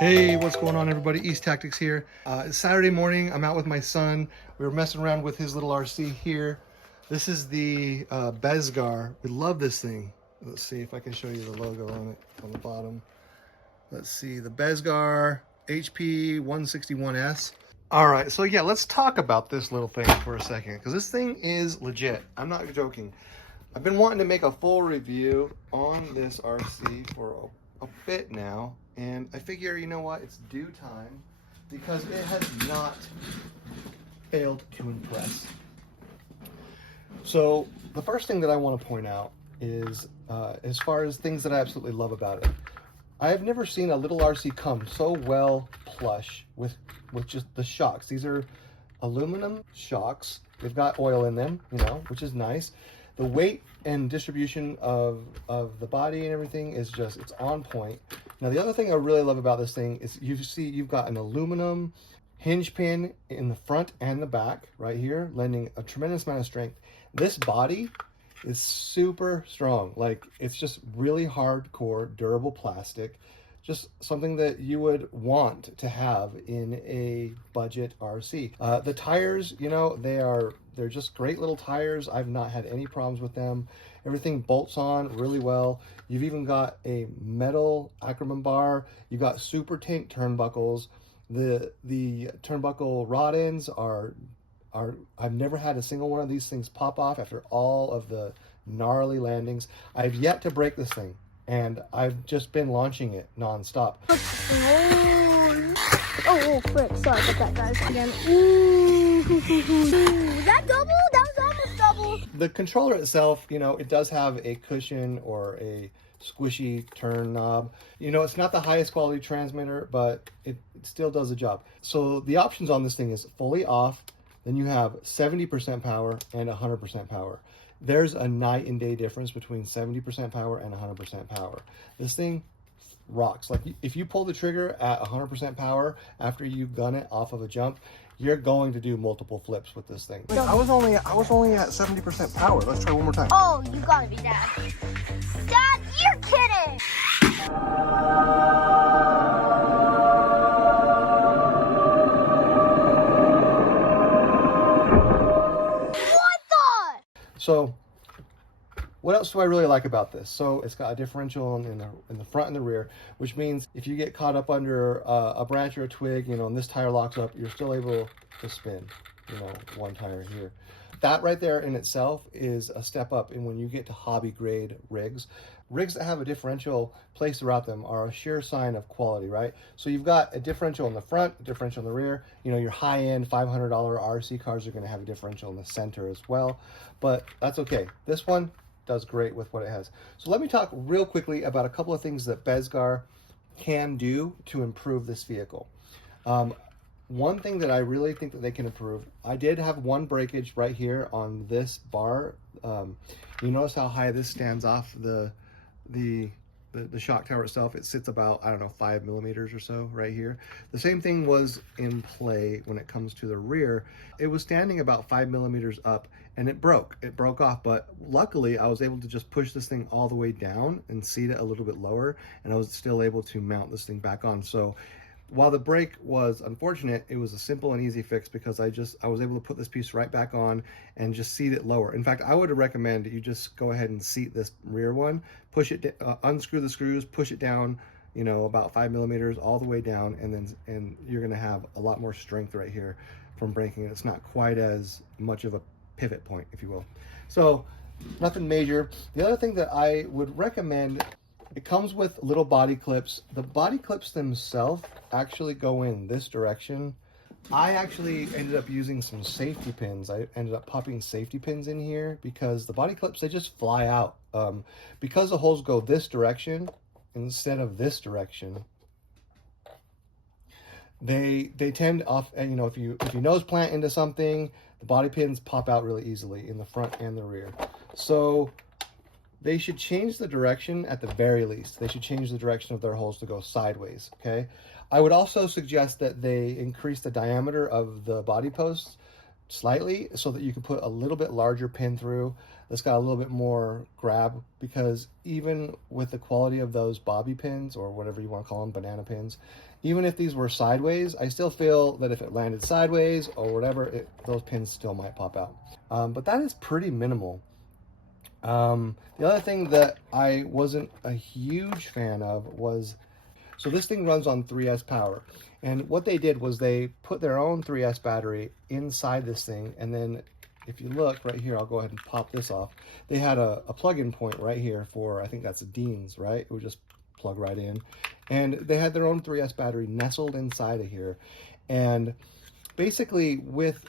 Hey, what's going on, everybody? East Tactics here. It's Saturday morning. I'm out with my son. We were messing around with his little RC here. This is the Bezgar. We love this thing. Let's see if I can show you the logo on it on the bottom. Let's see, the Bezgar HP161S. All right, so yeah, let's talk about this little thing for a second, because this thing is legit. I'm not joking. I've been wanting to make a full review on this RC for a bit now, and I figure, you know what, it's due time, because it has not failed to impress. So the first thing that I want to point out is, as far as things that I absolutely love about it, I have never seen a little RC come so well plush with just the shocks. These are aluminum shocks. They've got oil in them, you know, which is nice. The weight and distribution of the body and everything is just, it's on point. Now, the other thing I really love about this thing is you've got an aluminum hinge pin in the front and the back right here, lending a tremendous amount of strength. This body is super strong. Like, it's just really hardcore, durable plastic. Just something that you would want to have in a budget RC. The tires, you know, they're just great little tires. I've not had any problems with them. Everything bolts on really well. You've even got a metal Ackerman bar. You've got super tank turnbuckles. The turnbuckle rod ends are I've never had a single one of these things pop off after all of the gnarly landings. I've yet to break this thing, and I've just been launching it nonstop. Oh, frick. Sorry about that, guys. Again. Ooh. That double? That was almost double. The controller itself, you know, it does have a cushion or a squishy turn knob. You know, it's not the highest quality transmitter, but it still does the job. So the options on this thing is fully off. Then you have 70% power and 100% power. There's a night and day difference between 70% power and 100% power. This thing rocks. Like, if you pull the trigger at 100% power after you gun it off of a jump, you're going to do multiple flips with this thing. I was only at 70% power. Let's try one more time. Oh, you gotta be Dad. Dad, you're kidding! So what else do I really like about this? So it's got a differential in the front and the rear, which means if you get caught up under a branch or a twig, you know, and this tire locks up, you're still able to spin, you know, one tire here. That right there in itself is a step up in when you get to hobby grade rigs. Rigs that have a differential placed throughout them are a sure sign of quality, right? So you've got a differential in the front, a differential in the rear. You know, your high-end $500 RC cars are going to have a differential in the center as well, but that's okay. This one does great with what it has. So let me talk real quickly about a couple of things that Bezgar can do to improve this vehicle. One thing that I really think that they can improve, I did have one breakage right here on this bar. You notice how high this stands off the shock tower itself. It sits about, I don't know, 5 millimeters or so right here. The same thing was in play when it comes to the rear. It was standing about 5 millimeters up, and it broke off, but luckily I was able to just push this thing all the way down and seat it a little bit lower, and I was still able to mount this thing back on. So while the break was unfortunate, it was a simple and easy fix, because I was able to put this piece right back on and just seat it lower. In fact, I would recommend you just go ahead and seat this rear one, push it, unscrew the screws, push it down, you know, about 5 millimeters all the way down, and you're gonna have a lot more strength right here from braking. It's not quite as much of a pivot point, if you will. So nothing major. The other thing that I would recommend, it comes with little body clips. The body clips themselves actually go in this direction. I actually ended up using some safety pins. I ended up popping safety pins in here because the body clips, they just fly out. Because the holes go this direction instead of this direction, they tend off, and you know, if you nose plant into something, the body pins pop out really easily in the front and the rear. So they should change the direction at the very least. They should change the direction of their holes to go sideways, okay? I would also suggest that they increase the diameter of the body posts slightly so that you can put a little bit larger pin through. that's got a little bit more grab, because even with the quality of those bobby pins, or whatever you want to call them, banana pins, even if these were sideways, I still feel that if it landed sideways or whatever, those pins still might pop out. But that is pretty minimal. The other thing that I wasn't a huge fan of was, so this thing runs on 3S power, and what they did was they put their own 3S battery inside this thing, and then if you look right here, I'll go ahead and pop this off. They had a plug-in point right here for, I think that's a Dean's, right? It would just plug right in. And they had their own 3S battery nestled inside of here. And basically with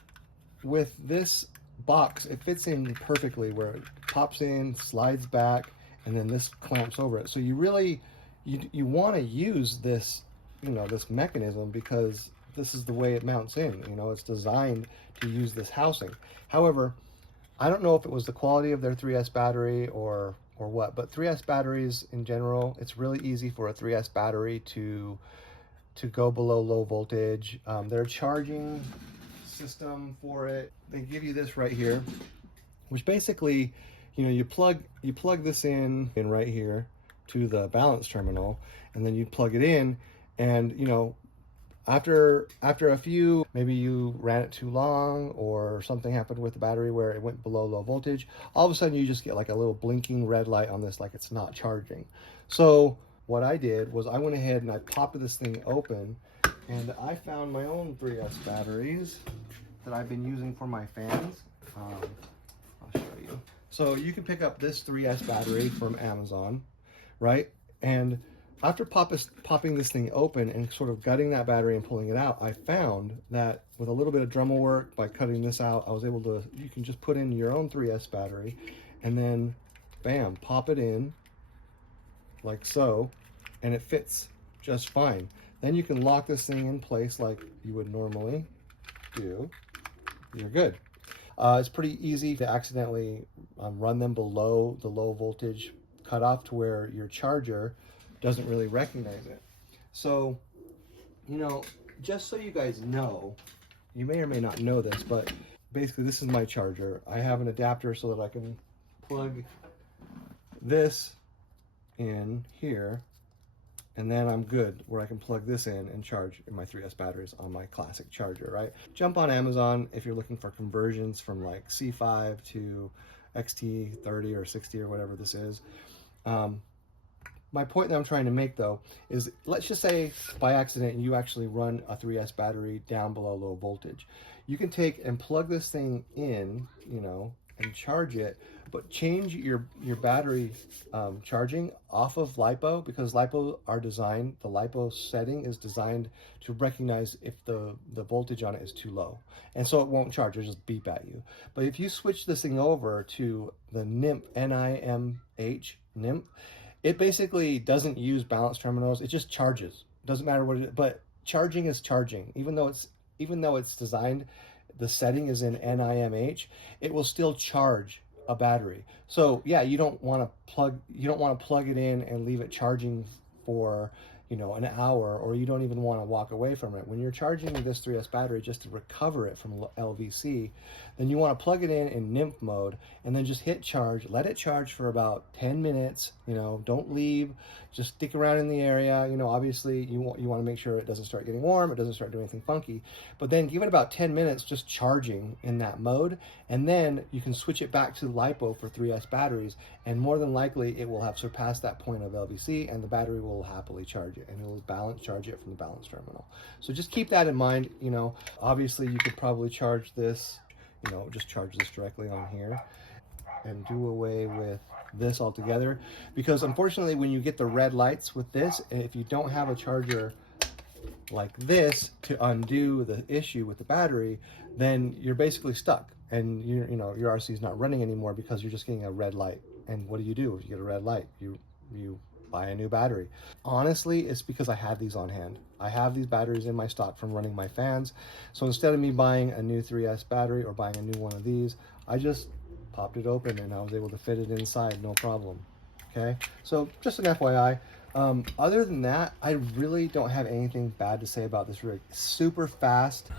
this box, it fits in perfectly, where it pops in, slides back, and then this clamps over it. So you really, you want to use this, this mechanism, because this is the way it mounts in. It's designed to use this housing. However, I don't know if it was the quality of their 3S battery or what, but 3S batteries in general, it's really easy for a 3S battery to go below low voltage. Their charging system for it, they give you this right here, which basically, you plug this in right here to the balance terminal, and then you plug it in, and after a few, maybe you ran it too long or something happened with the battery where it went below low voltage, all of a sudden you just get like a little blinking red light on this, like it's not charging. So what I did was I went ahead and I popped this thing open, and I found my own 3S batteries that I've been using for my fans. I'll show you. So you can pick up this 3S battery from Amazon, right? And after popping this thing open and sort of gutting that battery and pulling it out, I found that with a little bit of Dremel work, by cutting this out, I was able to, you can just put in your own 3S battery, and then bam, pop it in like so, and it fits just fine. Then you can lock this thing in place like you would normally do. You're good. It's pretty easy to accidentally run them below the low voltage cutoff to where your charger doesn't really recognize it. So, just so you guys know, you may or may not know this, but basically this is my charger. I have an adapter so that I can plug this in here, and then I'm good where I can plug this in and charge my 3S batteries on my classic charger, right? Jump on Amazon if you're looking for conversions from like C5 to XT30 or 60 or whatever this is. My point that I'm trying to make, though, is let's just say by accident you actually run a 3S battery down below low voltage. You can take and plug this thing in, and charge it, but change your battery charging off of lipo, because lipo are designed, the lipo setting is designed to recognize if the voltage on it is too low. And so it won't charge, it'll just beep at you. But if you switch this thing over to the NIMH, N-I-M-H, NIMH, it basically doesn't use balance terminals. It just charges. Doesn't matter what it is, but charging is charging. Even though it's designed, the setting is in NIMH, it will still charge a battery. So yeah, you don't want to plug it in and leave it charging for an hour, or you don't even want to walk away from it. When you're charging this 3S battery just to recover it from LVC, then you want to plug it in NIMH mode, and then just hit charge, let it charge for about 10 minutes, don't leave, just stick around in the area. Obviously you want to make sure it doesn't start getting warm, it doesn't start doing anything funky, but then give it about 10 minutes just charging in that mode, and then you can switch it back to lipo for 3S batteries, and more than likely it will have surpassed that point of LVC, and the battery will happily charge it, and it will charge it from the balance terminal. So just keep that in mind. Obviously you could probably charge this, just charge this directly on here and do away with this altogether, because unfortunately when you get the red lights with this, if you don't have a charger like this to undo the issue with the battery, then you're basically stuck, and your RC is not running anymore because you're just getting a red light. And what do? If you get a red light, you buy a new battery. Honestly, it's because I have these on hand. I have these batteries in my stock from running my fans. So instead of me buying a new 3S battery or buying a new one of these, I just popped it open and I was able to fit it inside, no problem. Okay, so just an FYI. Other than that, I really don't have anything bad to say about this rig. It's super fast.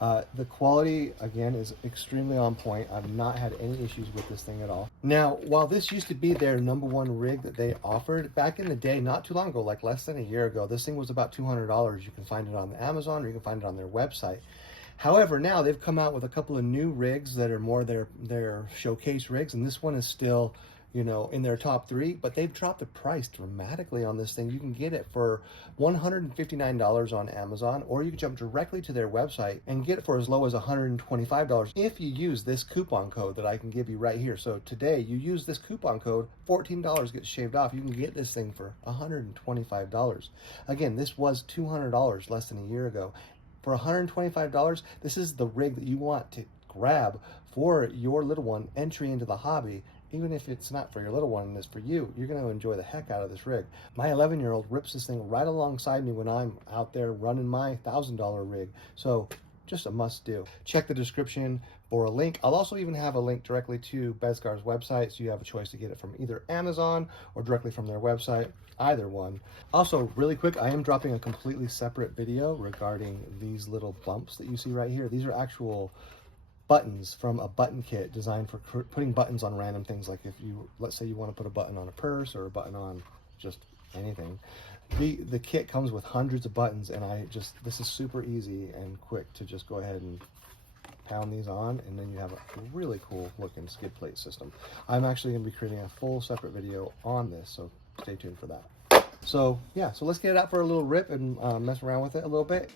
The quality, again, is extremely on point. I've not had any issues with this thing at all. Now, while this used to be their #1 rig that they offered, back in the day, not too long ago, like less than a year ago, this thing was about $200. You can find it on Amazon or you can find it on their website. However, now they've come out with a couple of new rigs that are more their showcase rigs, and this one is still, you know, in their top 3, but they've dropped the price dramatically on this thing. You can get it for $159 on Amazon, or you can jump directly to their website and get it for as low as $125 if you use this coupon code that I can give you right here. So today, you use this coupon code, $14 gets shaved off. You can get this thing for $125. Again, this was $200 less than a year ago. For $125, this is the rig that you want to grab for your little one entry into the hobby. Even if it's not for your little one and it's for you, you're going to enjoy the heck out of this rig. My 11-year-old rips this thing right alongside me when I'm out there running my $1,000 rig. So just a must do. Check the description for a link. I'll also even have a link directly to Bezgar's website, so you have a choice to get it from either Amazon or directly from their website, either one. Also, really quick, I am dropping a completely separate video regarding these little bumps that you see right here. These are actual buttons from a button kit designed for putting buttons on random things. Like if you, let's say you want to put a button on a purse or a button on just anything. The kit comes with hundreds of buttons, and this is super easy and quick to just go ahead and pound these on, and then you have a really cool looking skid plate system. I'm actually going to be creating a full separate video on this, so stay tuned for that. So yeah, so let's get it out for a little rip and mess around with it a little bit.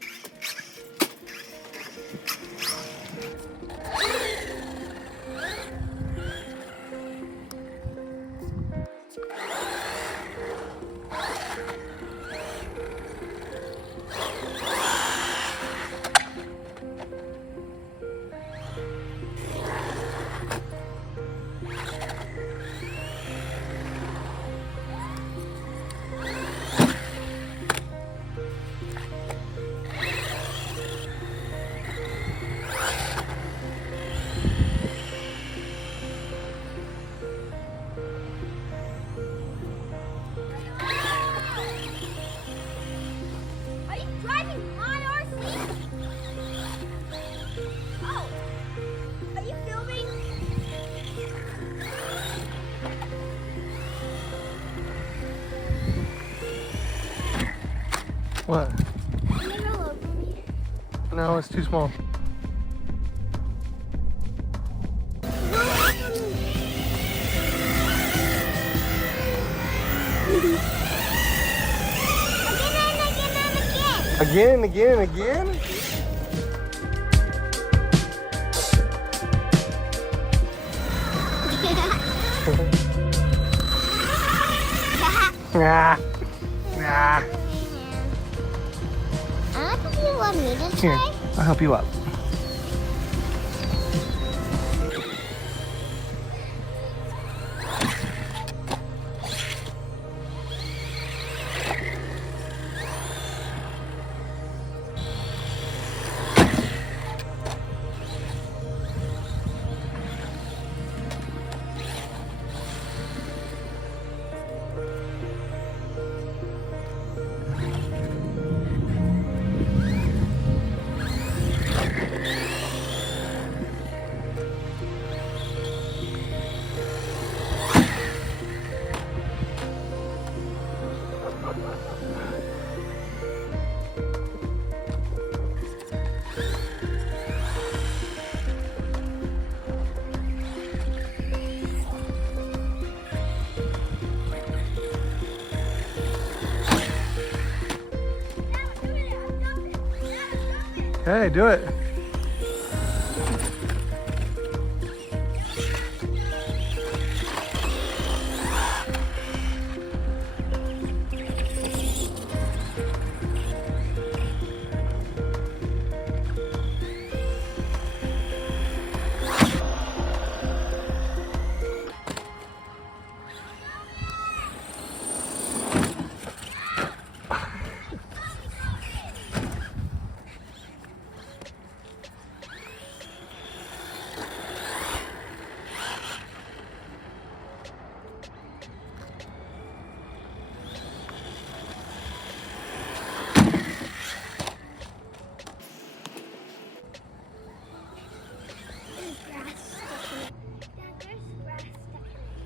What? No, it's too small. Again and again and again? Nah. Nah. You want me to try? Here, I'll help you up. Hey, do it.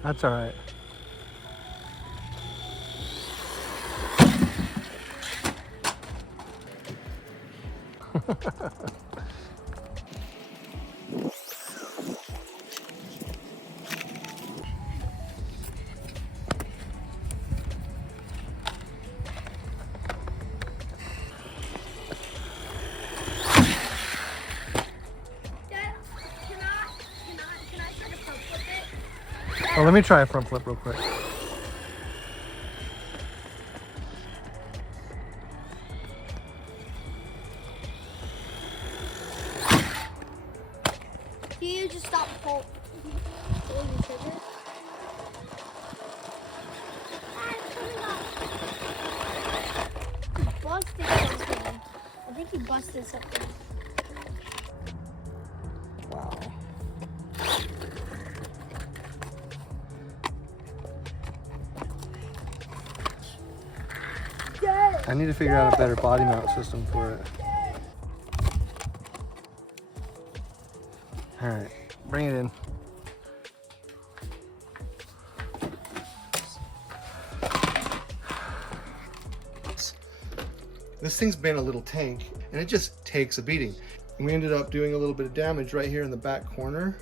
That's all right. Oh, let me try a front flip real quick. You just stop pulling the trigger. He busted something. I think he busted something. Wow. I need to figure out a better body mount system for it. All right, bring it in. This thing's been a little tank, and it just takes a beating. And we ended up doing a little bit of damage right here in the back corner.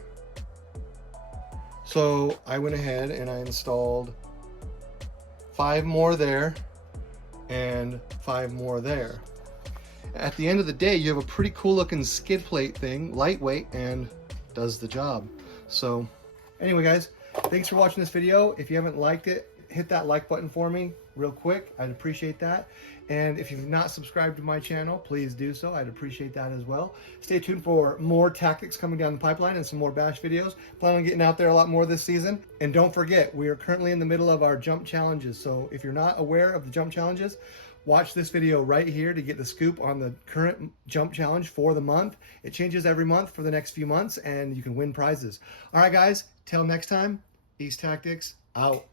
So I went ahead and I installed 5 more there and 5 more there. At the end of the day, you have a pretty cool looking skid plate thing, lightweight, and does the job. So anyway, guys, thanks for watching this video. If you haven't liked it, hit that like button for me real quick. I'd appreciate that. And if you've not subscribed to my channel, please do so. I'd appreciate that as well. Stay tuned for more tactics coming down the pipeline and some more bash videos. Plan on getting out there a lot more this season. And don't forget, we are currently in the middle of our jump challenges. So if you're not aware of the jump challenges, watch this video right here to get the scoop on the current jump challenge for the month. It changes every month for the next few months, and you can win prizes. All right, guys, till next time, East Tactics out.